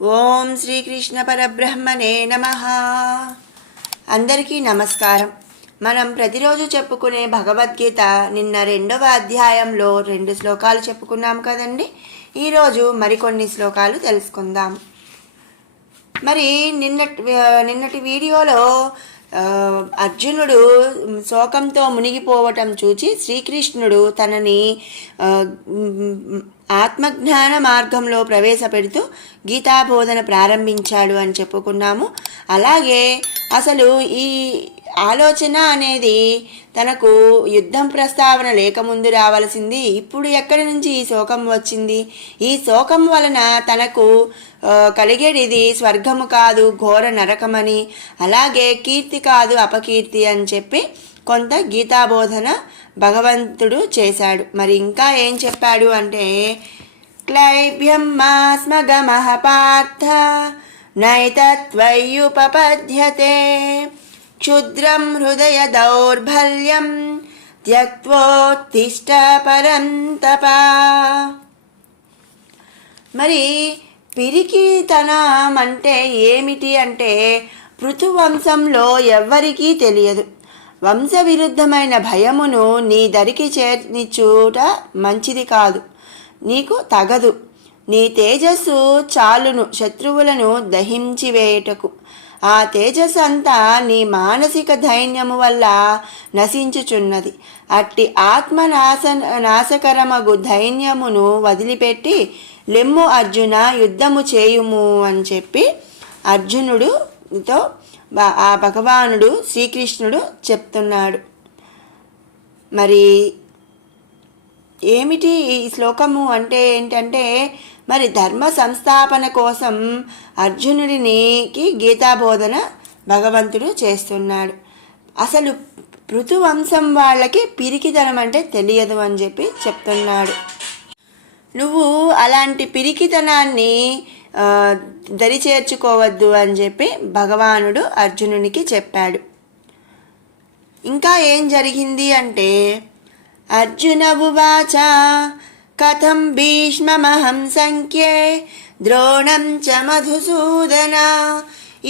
ఓం శ్రీకృష్ణ పరబ్రహ్మణే నమః. అందరికీ నమస్కారం. మనం ప్రతిరోజు చెప్పుకునే భగవద్గీత నిన్న 2వ అధ్యాయంలో 2 శ్లోకాలు చెప్పుకున్నాం కదండి. ఈరోజు మరికొన్ని శ్లోకాలు తెలుసుకుందాం. మరి నిన్నటి వీడియోలో అర్జునుడు శోకంతో మునిగిపోవటం చూచి శ్రీకృష్ణుడు తనని ఆత్మజ్ఞాన మార్గంలో ప్రవేశపెడుతూ గీతాబోధన ప్రారంభించాడు అని చెప్పుకున్నాము. అలాగే అసలు ఈ ఆలోచన అనేది తనకు యుద్ధం ప్రస్తావన లేకముందు రావాల్సింది. ఇప్పుడు ఎక్కడి నుంచి ఈ శోకం వచ్చింది? ఈ శోకం వలన తనకు కలిగేది స్వర్గము కాదు, ఘోర నరకమని, అలాగే కీర్తి కాదు అపకీర్తి అని చెప్పి కొంత గీతాబోధన భగవంతుడు చేశాడు. మరి ఇంకా ఏం చెప్పాడు అంటే, క్లైభ్యం మాస్మగమః పార్థ నైతత్వయ్యుపపద్యతే క్షుద్రం హృదయ దౌర్బల్యం త్యక్త్వోత్తిష్ట పరంతప. మరి పిరికితనం అంటే ఏమిటి అంటే, పృథువంశంలో ఎవ్వరికీ తెలియదు. వంశ విరుద్ధమైన భయమును నీ దరికి చేర్నిచూట మంచిది కాదు, నీకు తగదు. నీ తేజస్సు చాలును శత్రువులను దహించివేయుటకు. ఆ తేజస్సు అంతా నీ మానసిక ధైర్యము వల్ల నశించుచున్నది. అట్టి నాశకరమగు ధైర్యమును వదిలిపెట్టి లెమ్ము అర్జున, యుద్ధము చేయుము అని చెప్పి అర్జునుడితో ఆ భగవానుడు శ్రీకృష్ణుడు చెప్తున్నాడు. మరి ఏమిటి ఈ శ్లోకము అంటే ఏంటంటే, మరి ధర్మ సంస్థాపన కోసం అర్జునుడికి గీతాబోధన భగవంతుడు చేస్తున్నాడు. అసలు పృథువంశం వాళ్ళకి పిరికితనం అంటే తెలియదు అని చెప్పి చెప్తున్నాడు. నువ్వు అలాంటి పిరికితనాన్ని దరి చేర్చుకోవద్దు అని చెప్పి భగవానుడు అర్జునునికి చెప్పాడు. ఇంకా ఏం జరిగింది అంటే, అర్జున ఉవాచ కథం భీష్మమహం సంఖ్యే ద్రోణం చ మధుసూదన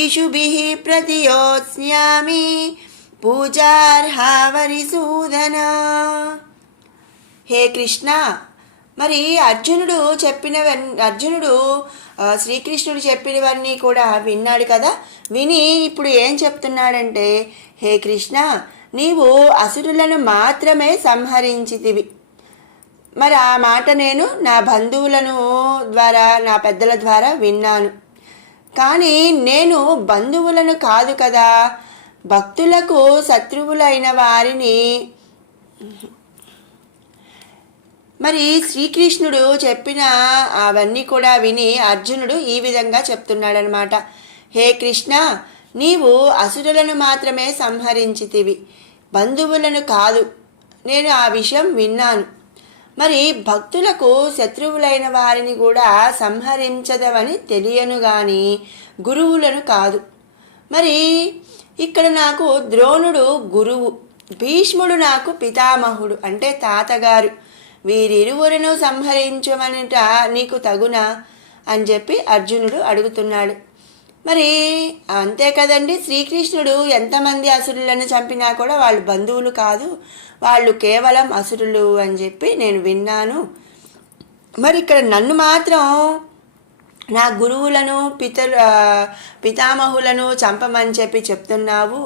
ఈషుభిః ప్రతియోత్స్యామి పూజార్హావరిసూదన. హే కృష్ణ, మరి అర్జునుడు శ్రీకృష్ణుడు చెప్పినవన్నీ కూడా విన్నాడు కదా. విని ఇప్పుడు ఏం చెప్తున్నాడంటే, హే కృష్ణ, నీవు అసురులను మాత్రమే సంహరించితివి. మరి ఆ మాట నేను నా బంధువులను ద్వారా, నా పెద్దల ద్వారా విన్నాను. కానీ నేను బంధువులను కాదు కదా, భక్తులకు శత్రువులైన వారిని. మరి శ్రీకృష్ణుడు చెప్పిన అవన్నీ కూడా విని అర్జునుడు ఈ విధంగా చెప్తున్నాడనమాట. హే కృష్ణ, నీవు అసురులను మాత్రమే సంహరించితివి, బంధువులను కాదు. నేను ఆ విషయం విన్నాను. మరి భక్తులకు శత్రువులైన వారిని కూడా సంహరించదవని తెలియను గాని గురువులను కాదు. మరి ఇక్కడ నాకు ద్రోణుడు గురువు, భీష్ముడు నాకు పితామహుడు అంటే తాతగారు. వీరిరువురును సంహరించమనిట నీకు తగునా అని చెప్పి అర్జునుడు అడుగుతున్నాడు. మరి అంతే కదండి, శ్రీకృష్ణుడు ఎంతమంది అసురులను చంపినా కూడా వాళ్ళు బంధువులు కాదు, వాళ్ళు కేవలం అసురులు అని చెప్పి నేను విన్నాను. మరి ఇక్కడ నన్ను మాత్రం నా గురువులను పితామహులను చంపమని చెప్పి చెప్తున్నావు.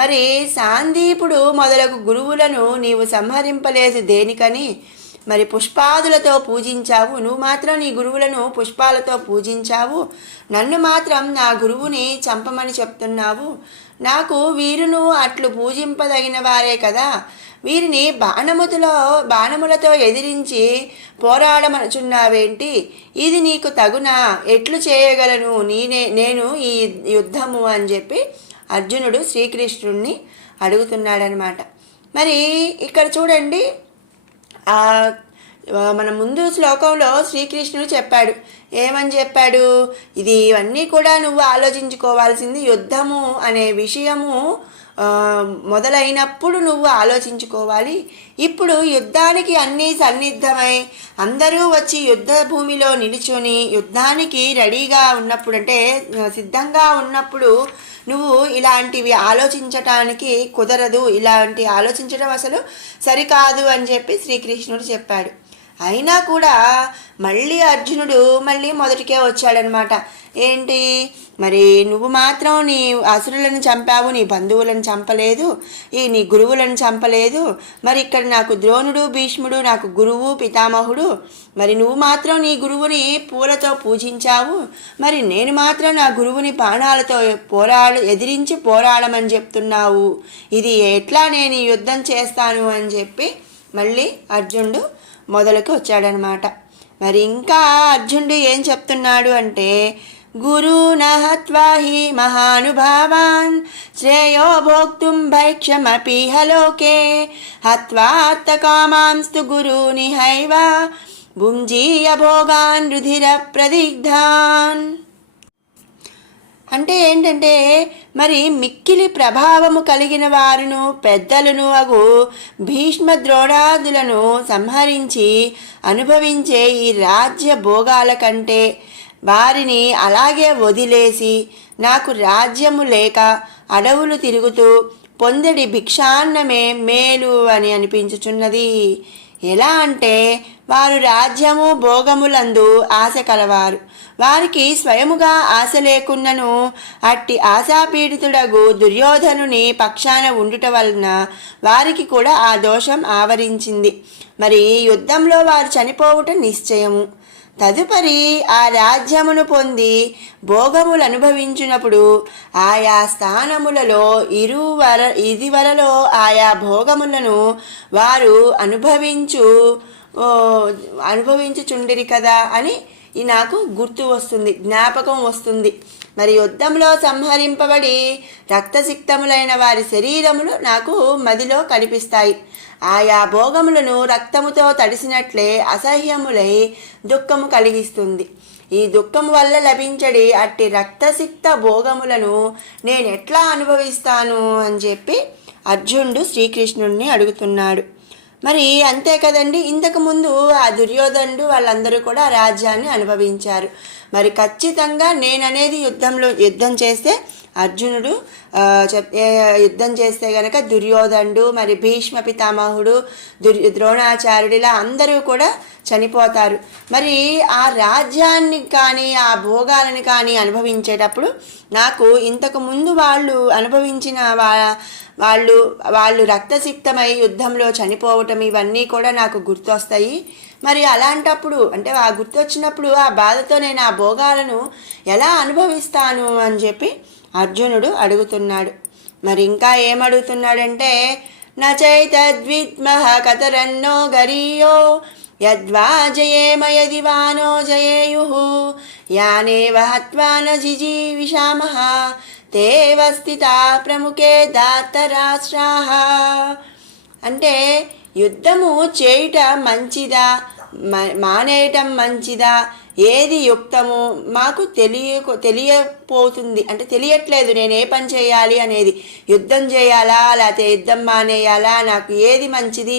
మరి సాందీపుడు మొదలగు గురువులను నీవు సంహరింపలేదు దేనికని? మరి పుష్పాదులతో పూజించావు, నువ్వు మాత్రం నీ గురువులను పుష్పాలతో పూజించావు, నన్ను మాత్రం నా గురువుని చంపమని చెప్తున్నావు. నాకు వీరును అట్లు పూజింపదగిన వారే కదా, వీరిని బాణములతో ఎదిరించి పోరాడమనుచున్నావేంటి? ఇది నీకు తగునా? ఎట్లు చేయగలను నేను ఈ యుద్ధము అని చెప్పి అర్జునుడు శ్రీకృష్ణుడిని అడుగుతున్నాడనమాట. మరి ఇక్కడ చూడండి, మన ముందు శ్లోకంలో శ్రీకృష్ణుడు చెప్పాడు. ఏమని చెప్పాడు? ఇవన్నీ కూడా నువ్వు ఆలోచించుకోవాల్సింది, యుద్ధము అనే విషయము మొదలైనప్పుడు నువ్వు ఆలోచించుకోవాలి. ఇప్పుడు యుద్ధానికి అన్నీ సన్నిద్ధమై అందరూ వచ్చి యుద్ధ భూమిలో నిలుచుని యుద్ధానికి రెడీగా ఉన్నప్పుడు, అంటే సిద్ధంగా ఉన్నప్పుడు నువ్వు ఇలాంటివి ఆలోచించటానికి కుదరదు, ఇలాంటి ఆలోచించడం అసలు సరికాదు అని చెప్పి శ్రీకృష్ణుడు చెప్పాడు. అయినా కూడా మళ్ళీ అర్జునుడు మొదటికే వచ్చాడనమాట. ఏంటి మరి, నువ్వు మాత్రం నీ అసురులను చంపావు, నీ బంధువులను చంపలేదు, నీ గురువులను చంపలేదు. మరి ఇక్కడ నాకు ద్రోణుడు భీష్ముడు నాకు గురువు పితామహుడు, మరి నువ్వు మాత్రం నీ గురువుని పూలతో పూజించావు, మరి నేను మాత్రం నా గురువుని బాణాలతో ఎదిరించి పోరాడమని చెప్తున్నావు. ఇది ఎట్లా నేను యుద్ధం చేస్తాను అని చెప్పి మళ్ళీ అర్జునుడు మొదలుకి వచ్చాడనమాట. మరి ఇంకా అర్జునుడు ఏం చెప్తున్నాడు అంటే, గురూణ హత్వా హి మహానుభావాన్ శ్రేయో భోక్తుం భైక్షమపీహ లోకే హత్వార్థకామాంస్తు గురూని హైవ భుంజీయ భోగాన్ రుధిర ప్రదిగ్ధాన్. అంటే ఏంటంటే, మరి మిక్కిలి ప్రభావము కలిగిన వారును పెద్దలను అగు భీష్మ ద్రోణాదులను సంహరించి అనుభవించే ఈ రాజ్య భోగాల కంటే వారిని అలాగే వదిలేసి నాకు రాజ్యము లేక అడవులు తిరుగుతూ పొందడి భిక్షాన్నమే మేలు అని అనిపించుచున్నది. ఎలా అంటే, వారు రాజ్యము భోగములందు ఆశ కలవారు, వారికి స్వయముగా ఆశ లేకున్నను అట్టి ఆశాపీడితుడగు దుర్యోధనుని పక్షాన ఉండుట వలన వారికి కూడా ఆ దోషం ఆవరించింది. మరి యుద్ధంలో వారు చనిపోవుట నిశ్చయము. తదుపరి ఆ రాజ్యమును పొంది భోగములు అనుభవించినప్పుడు ఆయా స్థానములలో ఇదివరలో ఆయా భోగములను వారు అనుభవించుచుండిరి కదా అని నాకు గుర్తు వస్తుంది, జ్ఞాపకం వస్తుంది. మరి యుద్ధంలో సంహరింపబడి రక్తసిక్తములైన వారి శరీరములు నాకు మదిలో కనిపిస్తాయి. ఆయా భోగములను రక్తముతో తడిసినట్లే అసహ్యములై దుఃఖము కలిగిస్తుంది. ఈ దుఃఖము వల్ల లభించడి అట్టి రక్తసిక్త భోగములను నేను ఎట్లా అనుభవిస్తాను అని చెప్పి అర్జునుడు శ్రీకృష్ణుడిని అడుగుతున్నాడు. మరి అంతే కదండి, ఇంతకుముందు ఆ దుర్యోధనుడు వాళ్ళందరూ కూడా రాజ్యాన్ని అనుభవించారు. మరి ఖచ్చితంగా నేననేది యుద్ధం చేస్తే అర్జునుడు యుద్ధం చేస్తే గనక దుర్యోధనుడు, మరి భీష్మ పితామహుడు, ద్రోణాచార్యుడు ఇలా అందరూ కూడా చనిపోతారు. మరి ఆ రాజ్యాన్ని కానీ ఆ భోగాలను కానీ అనుభవించేటప్పుడు నాకు ఇంతకు ముందు వాళ్ళు అనుభవించిన వాళ్ళు రక్తసిక్తమై యుద్ధంలో చనిపోవటం ఇవన్నీ కూడా నాకు గుర్తొస్తాయి. మరి అలాంటప్పుడు అంటే ఆ గుర్తొచ్చినప్పుడు ఆ బాధతో నేను ఆ భోగాలను ఎలా అనుభవిస్తాను అని చెప్పి అర్జునుడు అడుగుతున్నాడు. మరి ఇంకా ఏమడుగుతున్నాడంటే, నచైతద్విద్మః కతరన్నో గరీయో యద్వా జయేమయది వానో జయేయుః యానేవ హత్వా న జిజీవిషామః తే వస్థితా ప్రముఖే దాతరాష్ట్రాః. అంటే యుద్ధము చేయుట మంచిదా మానేయటం మంచిదా, ఏది యుక్తము మాకు తెలియపోతుంది, అంటే తెలియట్లేదు నేను ఏ పని చేయాలి అనేది. యుద్ధం చేయాలా లేకపోతే యుద్ధం మానేయాలా, నాకు ఏది మంచిది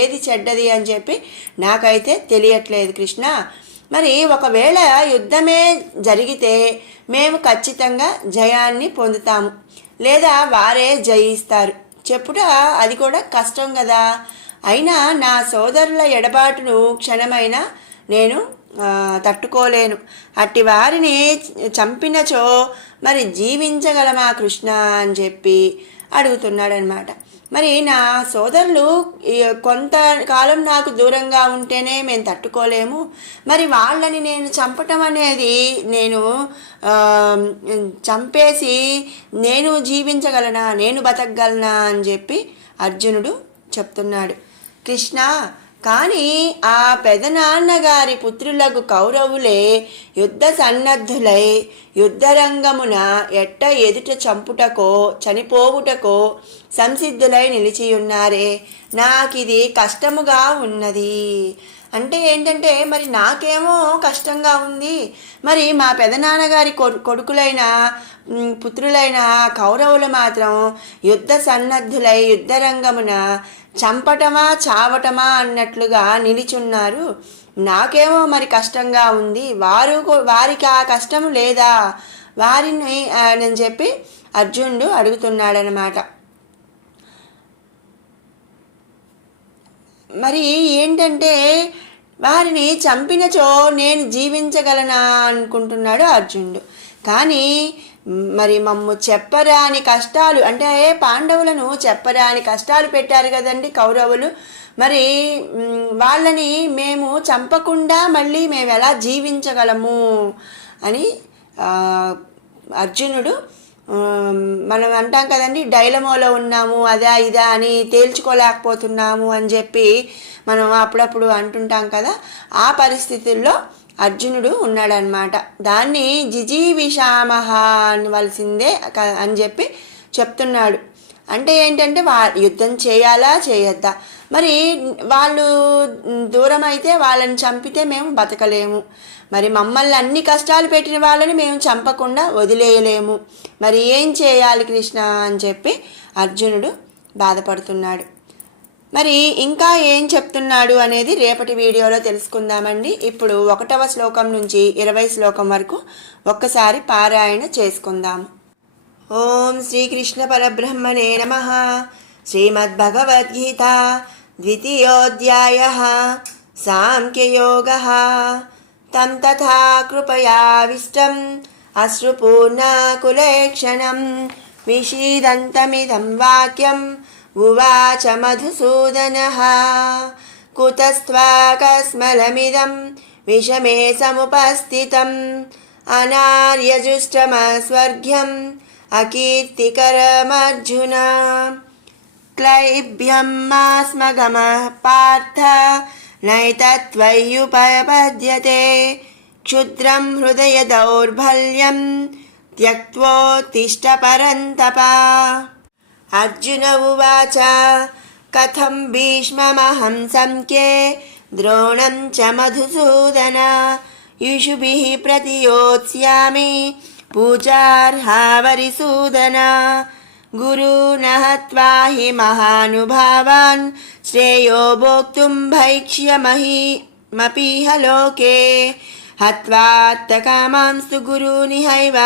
ఏది చెడ్డది అని చెప్పి నాకైతే తెలియట్లేదు కృష్ణ. మరి ఒకవేళ యుద్ధమే జరిగితే మేము ఖచ్చితంగా జయాన్ని పొందుతాము, లేదా వారే జయిస్తారు. చెప్పుట అది కూడా కష్టం కదా. అయినా నా సోదరుల ఎడబాటును క్షణమైనా నేను తట్టుకోలేను. అట్టి వారిని చంపినచో మరి జీవించగలమా కృష్ణ అని చెప్పి అడుగుతున్నాడనమాట. మరి నా సోదరులు కొంతకాలం నాకు దూరంగా ఉంటేనే మేము తట్టుకోలేము, మరి వాళ్ళని నేను చంపటం అనేది నేను చంపేసి నేను జీవించగలనా, నేను బతకగలనా అని చెప్పి అర్జునుడు చెప్తున్నాడు. కృష్ణ, కానీ ఆ పెదనాన్నగారి పుత్రులకు కౌరవులే యుద్ధ సన్నద్ధులై యుద్ధరంగమున ఎట్ట ఎదుట చంపుటకో చనిపోవుటకో సంసిద్ధులై నిలిచియున్నారే, నాకిది కష్టముగా ఉన్నది. అంటే ఏంటంటే మరి నాకేమో కష్టంగా ఉంది, మరి మా పెదనాన్నగారి కొడుకులైన పుత్రులైన కౌరవులు మాత్రం యుద్ధ సన్నద్ధులై యుద్ధరంగమున చంపటమా చావటమా అన్నట్లుగా నిలిచున్నారు. నాకేమో మరి కష్టంగా ఉంది, వారికి ఆ కష్టం లేదా వారిని అని చెప్పి అర్జునుడు అడుగుతున్నాడనమాట. మరి ఏంటంటే వారిని చంపినచో నేను జీవించగలనా అనుకుంటున్నాడు అర్జునుడు. కానీ మరి మమ్ము చెప్పరాని కష్టాలు అంటే పాండవులను చెప్పరాని కష్టాలు పెట్టారు కదండి కౌరవులు. మరి వాళ్ళని మేము చంపకుండా మళ్ళీ మేము ఎలా జీవించగలము అని అర్జునుడు, మనం అంటాం కదండి డైలమోలో ఉన్నాము అదా ఇదా అని తేల్చుకోలేకపోతున్నాము అని చెప్పి మనం అప్పుడప్పుడు అంటుంటాం కదా, ఆ పరిస్థితుల్లో అర్జునుడు ఉన్నాడనమాట. దాన్ని జిజీవిషామహ అనవలసిందే అని చెప్పి చెప్తున్నాడు. అంటే ఏంటంటే యుద్ధం చేయాలా చేయొద్దా, మరి వాళ్ళు దూరం అయితే వాళ్ళని చంపితే మేము బతకలేము, మరి మమ్మల్ని అన్ని కష్టాలు పెట్టిన వాళ్ళని మేము చంపకుండా వదిలేయలేము, మరి ఏం చేయాలి కృష్ణ అని చెప్పి అర్జునుడు బాధపడుతున్నాడు. మరి ఇంకా ఏం చెప్తున్నాడు అనేది రేపటి వీడియోలో తెలుసుకుందామండి. ఇప్పుడు 1వ శ్లోకం నుంచి 20వ శ్లోకం వరకు ఒక్కసారి పారాయణ చేసుకుందాం. ఓం శ్రీకృష్ణ పరబ్రహ్మణే నమః. శ్రీమద్భగవద్గీత 2వ సాంఖ్యయోగः. తం తథా కృపయావిష్టం అశ్రుపూర్ణాకులేక్షణం విషీదంతమిదం వాక్యం ఉవాచ మధుసూదనః. కుతస్త్వాకస్మలమిదం విషమే సముపస్థితం అనార్యజుష్టమస్వర్గ్యం అకీర్తికరమర్జున. క్లైభ్యం మాస్మగమః పార్థ నైతత్వయ్యుపపద్యతే క్షుద్రం హృదయ దౌర్బల్యం త్యక్త్వోత్తిష్ఠ పరంతప. అర్జున ఉవాచ కథం భీష్మమహం సంఖ్యే ద్రోణం చ మధుసూదన యుషుభిః ప్రతియోత్స్యామి పూజార్హావరిసూదన. గురూన్ హత్వా హి మహానుభావాన్ శ్రేయో భోక్తుం భైక్ష్యమపీహ లోకే హత్వాత్తకామాంస్తు గురూనిహైవ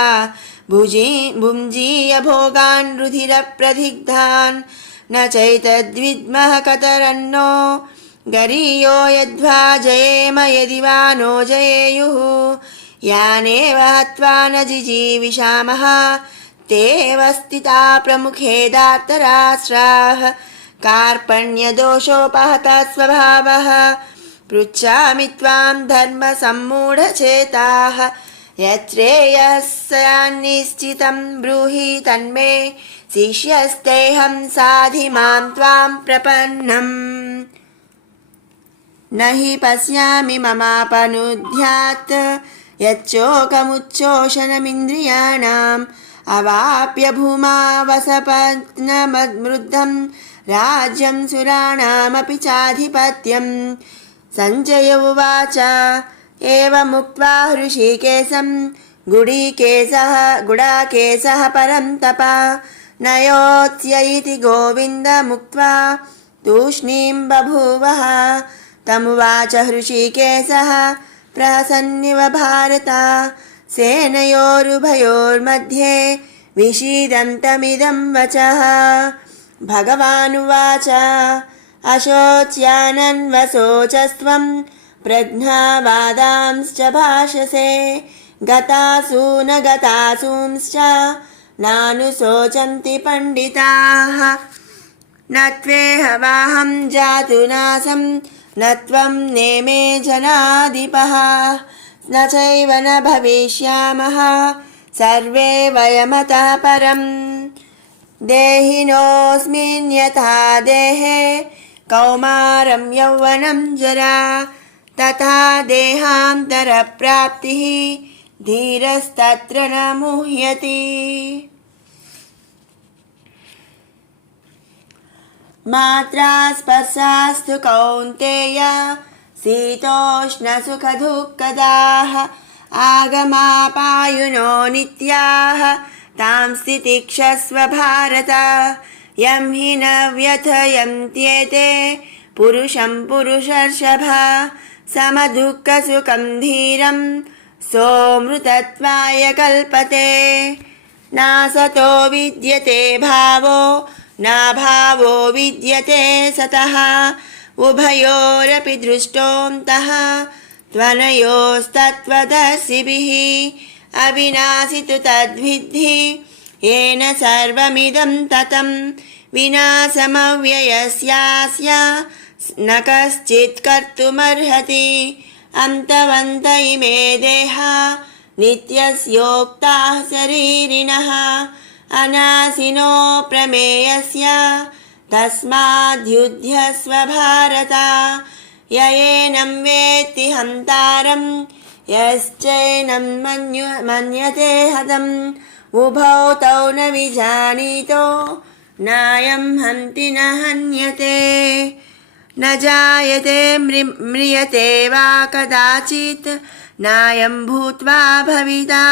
భుంజీయ భోగాన్ రుధిర ప్రదిగ్ధాన్ న చైతద్విద్మః కతరన్నో గరీయో యద్వా జయేమ యది వా నో జయేయుః. యానేవ హత్వా న జిజీవిషామః తేవ స్థితా ప్రముఖే దార్తరాష్ట్రాః కార్పణ్యదోషోపహత స్వభావః. పృచ్ఛామి త్వాం ధర్మ సమ్మూఢచేతాః యచ్ఛ్రేయస్యాన్నిశ్చితం బ్రూహి తన్మే శిష్యస్తేహం సాధి మాం త్వాం ప్రపన్నం. నహి పశ్యామి మమాపనుధ్యాత్ యచ్చోకముచ్చోషణమింద్రియాణం అవాప్య భూమా వసపత్నమృద్ధం రాజ్యం సురాణామపి చాధిపత్యం. సంజయ ఉవాచ ఏవముక్త్వా హృషీకేశం గుడాకేశః పరం తప నయోత్స్య ఇతి గోవిందముక్త్వా తూష్ణీం బభూవః. తమువాచ హృషీకేశः ప్రహసన్నివ భారత సేనయోరుభయోర్मध्ये విషీదంతమిదం వచః. భగవానువాచ అశోచ్యానన్వశోచస్త్వం ప్రజ్ఞావాదాంశ్చ భాషసే గతాసూన గతాసూంశ్చ నానుశోచంతి పండితాః. నత్వేహవాహం జాతునాసం నత్వం నేమే జనాధిపః న చైవ న భవిష్యామః సర్వే వయమతః పరం. దేహినోऽస్మిన్ యథా దేహే కౌమారం యౌవనం జరా తథా దేహాంతరప్రాప్తిః ధీరస్తత్ర న ముహ్యతి. మాత్రా స్పర్శాస్తు కౌంతేయ శీతోష్ణసుఖదుఃఖదాః ఆగమాపాయునో నిత్యాః తాం స్థితిక్షస్వ భారత. యం హి న వ్యథయంత్యేతే పురుషం పురుషర్షభ సమదుఃఖసుఖం ధీరం సోమృతత్వాయ కల్పతే. నాసతో విద్యతే భావో నాభావో విద్యతే సతః ఉభయోరపి దృష్టోऽन्तः త్వనయోస్తత్వదర్శిభిः. అవినాశి తు తద్విద్ధి येन सर्वमिदं ततं विनाशमव्ययस्यास्य न कश्चित् कर्तुमर्हति. अन्तवन्त इमे देहा नित्यस्योक्ताः शरीरिणः अनाशिनो प्रमेयस्य तस्माद्युध्यस्व भारत. य एनं वेत्ति हन्तारं यश्चैनं मन्यते हतम् उभौ तौ न विजानीतो नायं हन्ति न हन्यते. न जायते म्रियते वा कदाचित् नायं भूत्वा भविता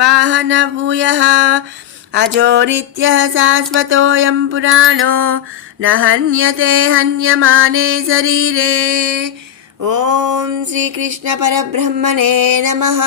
वाह न भूयः. अजो नित्यः शाश्वतोऽयं पुराणो न हन्यते हन्यमाने शरीरे. ॐ श्रीकृष्ण परब्रह्मणे नमः.